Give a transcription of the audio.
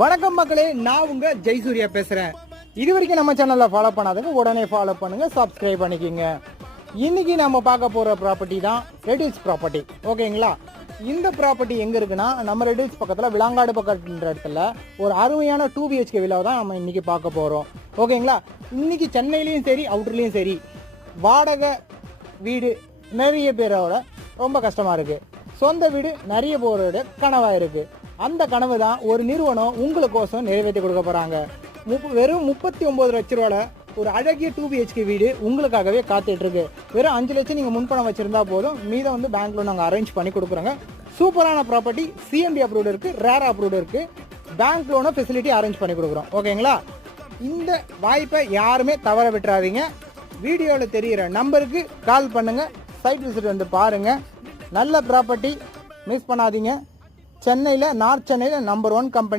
வணக்கம் மக்களே, நான் உங்க ஜெய்சூர்யா பேசுறேன். இது வரைக்கும் நம்ம சேனல்ல ஃபாலோ பண்ணாதவங்க உடனே ஃபாலோ பண்ணுங்க, சப்ஸ்கிரைப் பண்ணிக்கோங்க. இன்னைக்கு நம்ம பார்க்க போற ப்ராப்பர்ட்டி தான் ரெட் ஹில்ஸ் ப்ராப்பர்ட்டி. ஓகேங்களா? இந்த ப்ராப்பர்ட்டி எங்க இருக்குன்னா நம்ம ரெட் ஹில்ஸ் பக்கத்துல விலாங்காடு பக்கம்ன்ற இடத்துல ஒரு அருமையான 2 BHK விழா தான் நம்ம இன்னைக்கு பார்க்க போறோம். ஓகேங்களா? இன்னைக்கு சென்னையிலயும் சரி அவுட்டர்லயும் சரி வாடகை வீடு நிறைய பேரோட ரொம்ப கஷ்டமா இருக்கு. சொந்த வீடு நிறைய பேரோட கனவா இருக்கு. அந்த கனவு தான் ஒரு நிறுவனம் உங்களுக்கோசம் நிறைவேற்றி கொடுக்க போறாங்க. வெறும் 39 லட்ச ரூபால ஒரு அழகிய 2 BHK வீடு உங்களுக்காகவே காத்துட்டு இருக்கு. வெறும் 5 லட்சம் நீங்க முன்பணம் வச்சிருந்தா போதும், மீதம் வந்து பேங்க் லோன் நாங்கள் அரேஞ்ச் பண்ணி கொடுக்குறோங்க. சூப்பரான ப்ராப்பர்ட்டி, CMD அப்ரூவ்டு இருக்கு, ரேர் அப்ரூவ்டு இருக்கு, பேங்க் லோனை ஃபெசிலிட்டி அரேஞ்ச் பண்ணி கொடுக்குறோம். ஓகேங்களா? இந்த வாய்ப்பை யாருமே தவற விட்டுறாதீங்க. வீடியோவில் தெரிகிற நம்பருக்கு கால் பண்ணுங்க, சைட் விசிட் வந்து பாருங்க. நல்ல ப்ராப்பர்ட்டி, மிஸ் பண்ணாதீங்க. சென்னையில் நார்த் சென்னையில் நம்பர் 1 கம்பெனி